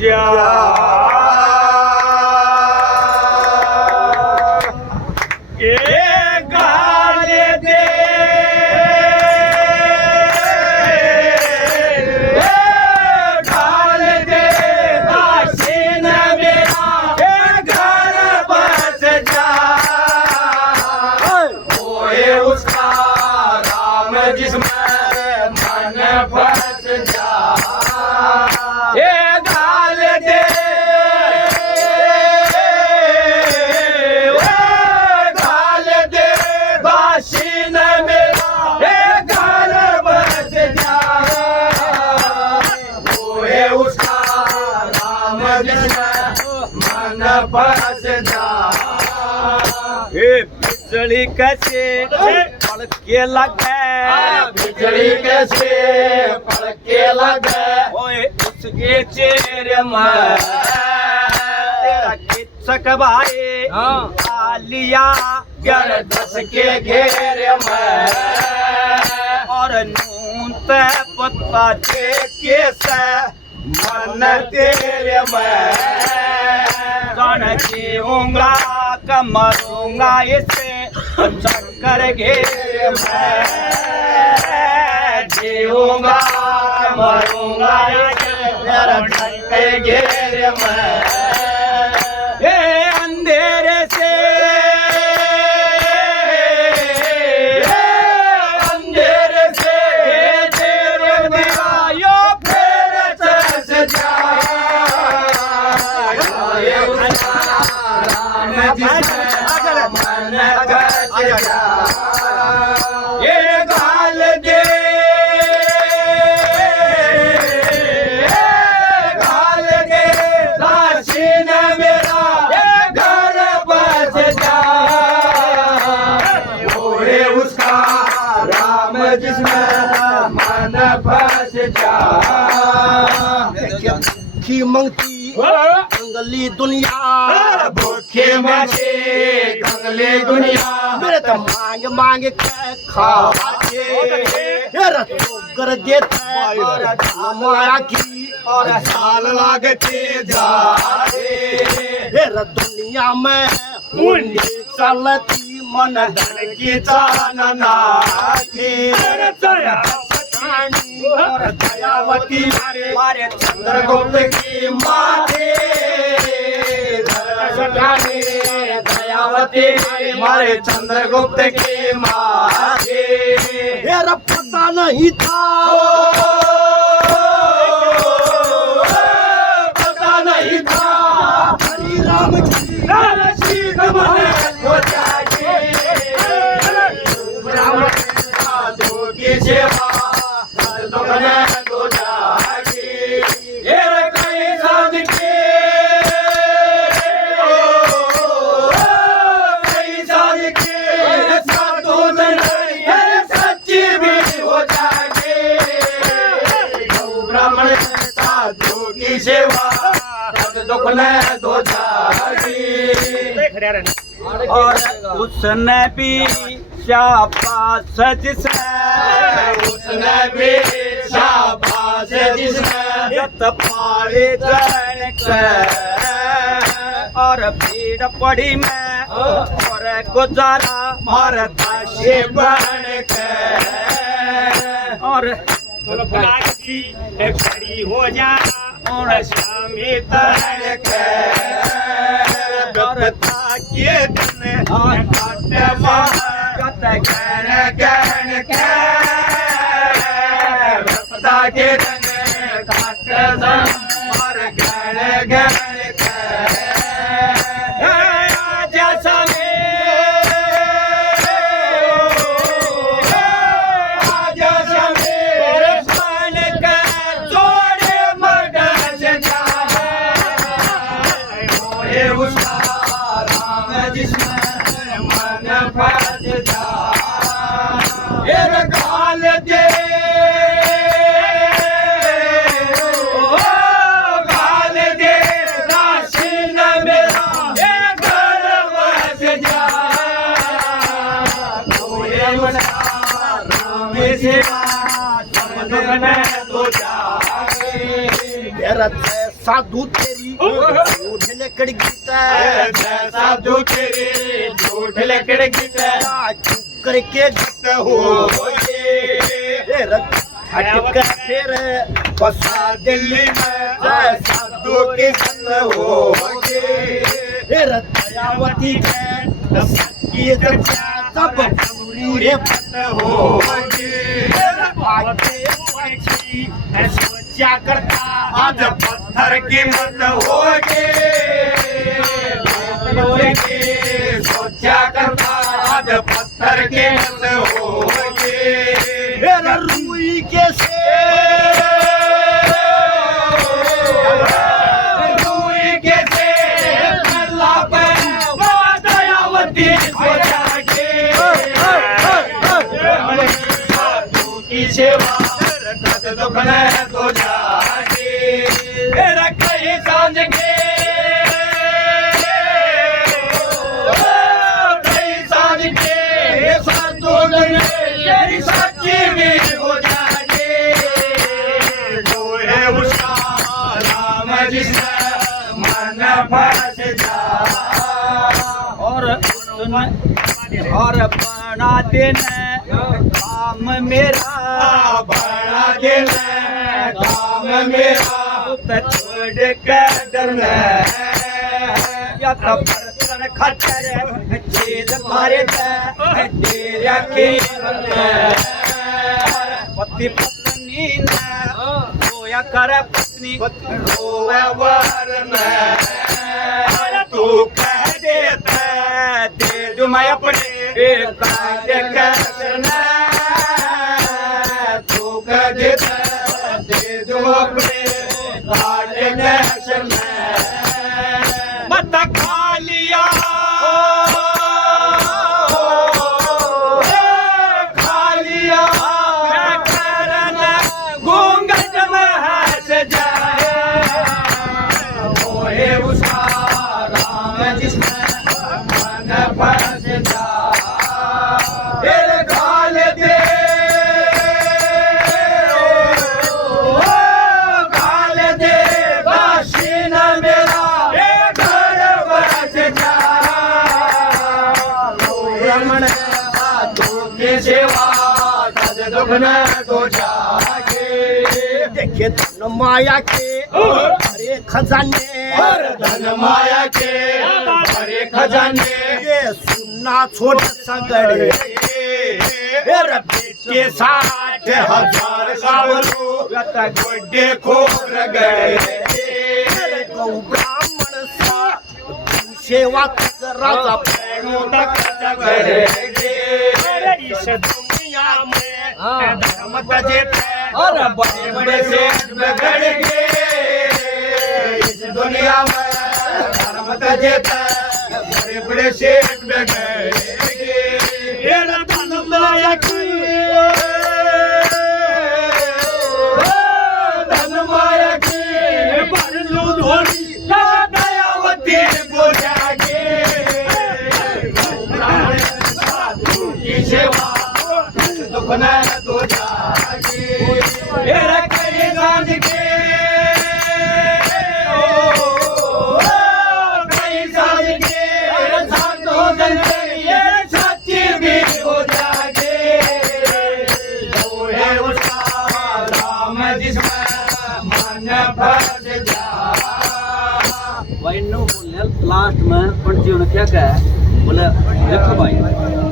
जा ये गाल दे गाल दे काशीन मेरा ये घर बस जा ओए उसका राम जिसमें मन बस जा ये गाल दे गाल दे काशीन मेरा ये घर बस जा ओए उसका राम जिसमें मन बस जा ये बिजली कैसे पड़के लगे बिजली कैसे पड़के लगे ओए उसके चेहरे में तेरा किचक भाई आलिया गर्दश के घेरे में और नून पे पत्ता के से मन तेरे में कण जीऊंगा कमरूंगा इसे चक्कर घेरे में जीऊंगा मरूंगा इसे चक्कर घेरे में ये अंधेरे से अंधेरे से तेरे दिखायो फिर चस जा ये राम जिसमें मन बस जा ये गाल दे गाल दे काशीन मेरा ये घर बस जा ओए उसका राम जिसमें मन बस जा की मंगती कंगली दुनिया भूखे मचे कंगली दुनिया मेरे तो मांग मांग के खाते मेरा तो कर देता हमारा की और साल लागते जा मेरा दुनिया में मुन्नी चलती मन धन की चानना की और दयावती मारे चंद्रगुप्त की माथे दयावती मारे चंद्रगुप्त की माथे मेरा पता नहीं था पता नहीं था हरि राम की सीध मन हो जाए ब्राह्मण साधु की सेवा दुखने दो जागी ये कई साध के कई साध के साधु ये सच्ची भी हो जाएगी ब्राह्मण साधु की सेवा दुखने दो जागी और उसने भी शाबाश जिसने उसने भी शाबाश जिसने यत पाड़े जन के और भीड़ पड़ी में और गुजारा मारता से बन के और खड़ी हो जा और शामी तन के करता के दिन काट मार गहन गहन के पता के दिन काट मार गहन गहन के जैसा जिसमें मन फंस जा गाल दे गाल दे काशीन मेरा ये घर बस जा राम सेवा सब दुख न तो जाए मेरा साधु तेरी झूठ लकड़ गीता साधु तेरे झूठ लकड़ गीता चुप करके गत हो हटक फिर बसा दिल्ली में साधु के संग हो दयावती के सब पूरी पत हो सोचा करता आज पत्थर की मत होगी सोचा करता आज पत्थर की मत होगी मेरा रुई के से रुई के से अल्लाह पे वो दयावती हो जाके तू की सेवा कर दुख न तो जाके मेरा कहीं सांझ के कहीं सांझ के साधु तेरी सच्ची भी हो जाके जो है उसका नाम जिसने मन फंस जा और बना देना काम मेरा बड़ा दिल काम मेरा छोड़ के डरना या तो बर्तन खतर चीज मारे तेरा खेल पति पत्नी ने रोया कर पत्नी रोवे वरना तू कह देता दे दो मैं अपने कार्य करना तू कह देता दे दो अपने कार्य करना मत खा लिया खा लिया करना घूंघट में हंस जाए होए उसका राम जिसमें मन फंस जा फिर गाल दे गाल दे बाशीना मेरा घर बस जा रमण तू की सेवा सज दुख न तो जागे देखे धन माया के हरे खजाने धन माया के भरे खजाने ये सुनना छोड़ सगड़े मेरे बेटे 60,000 गावलू गुड्डे खोर गए गौ ब्राह्मण सा सेवा राजा इस दुनिया में धर्म बजेता और बड़े बड़े सेठ बिगड़ गए इस दुनिया में धर्म देता बड़े बड़े सेठ बिगड़ गए मेरा धन माया की धन माया की बरलू धोनी दयावती को जागे की सेवा दुख न तो जागे मेरा कहीं सांझ के कहीं सांझ के साधु संगे ये सच्ची भी हो जागे जो है उसका राम जिसमें मन फंस जा भाई नो बोले लास्ट में पंडित ने क्या कहा बोले देखो भाई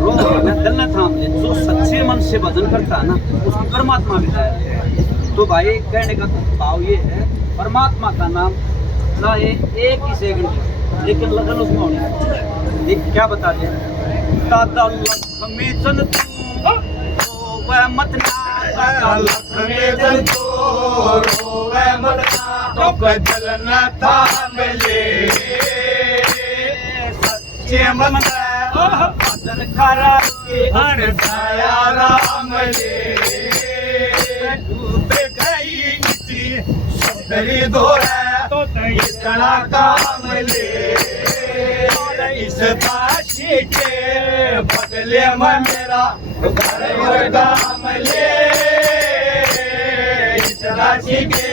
रो मैं दिल न थाम ले जो सच्चे मन से भजन करता है ना उसको परमात्मा मिलता है। तो भाई कहने का भाव ये है परमात्मा का नाम चाहे एक ही सेकंड लेकिन लगन उसमें होनी चाहिए। क्या बता दे दादा लक्ष्मी चंद वह मत ना लक्ष्मी जंतु रोवे मरना तो जलन था मिले सच्चे मन में भजन करा हर दया राम ले डूब गई इसी सुंदरी दोरा तो इतना काम ले इस दासी के बदले में मेरा घर और काम ले इस राशि के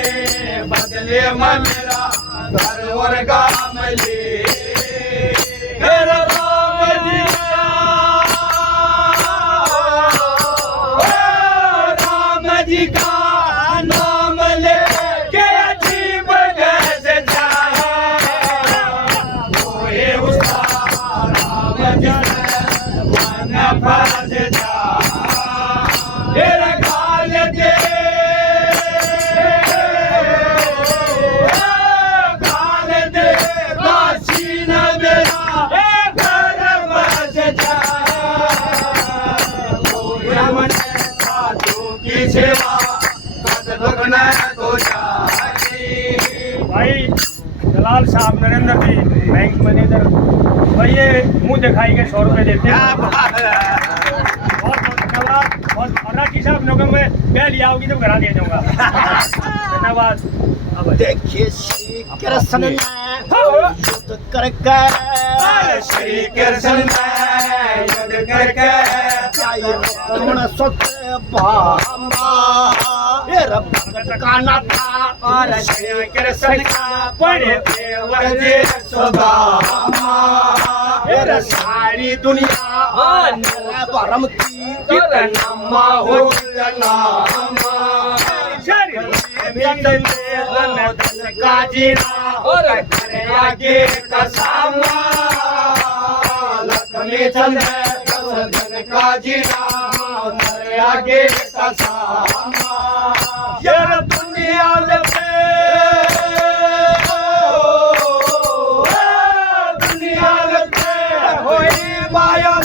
बदले ले मेरा घर और काम ले मेरा राम जी राम जी का नाम ले के अजीब कैसे जाए होए उसका राम जी मन फंस जा तेरा गाल दे गाल दे काशी न मेरा घर बस जा रमन साधु की सेवा कद भगना तो जाए भाई दलाल साहब नरेंद्र जी बैंक मैनेजर भाई ये मुंह दिखाई के 100 रुपए देते हैं बहुत बहुत धन्यवाद और राखी साहब लोगों में मैं लिया होगी तो करा दे दूंगा धन्यवाद अब देखिए श्री कृष्ण ने युद्ध करके श्री कृष्ण युद्ध करके रमण सुत भामा ये भगत का ना था और श्री कृष्ण का बड़े देवर जे सुदामा ये सारी दुनिया परम की नम्मा हो नामा का जीना और करे आगे का सामा लक्ष्मी चंद्र का जीना करे आगे का सामा ये दुनिया लगे दुनिया लगे होई माया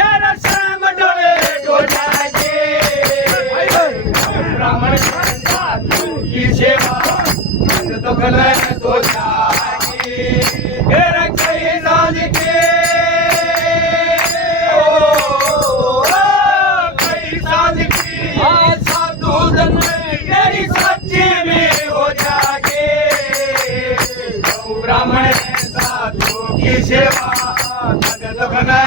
यार शाम डोले डो जाए ब्राह्मण की सेवा तो गले तो जाए मेरा कई साज के कई साज की साधु धन तेरी सच्ची में हो जाए ब्राह्मण साधु की सेवा तो गले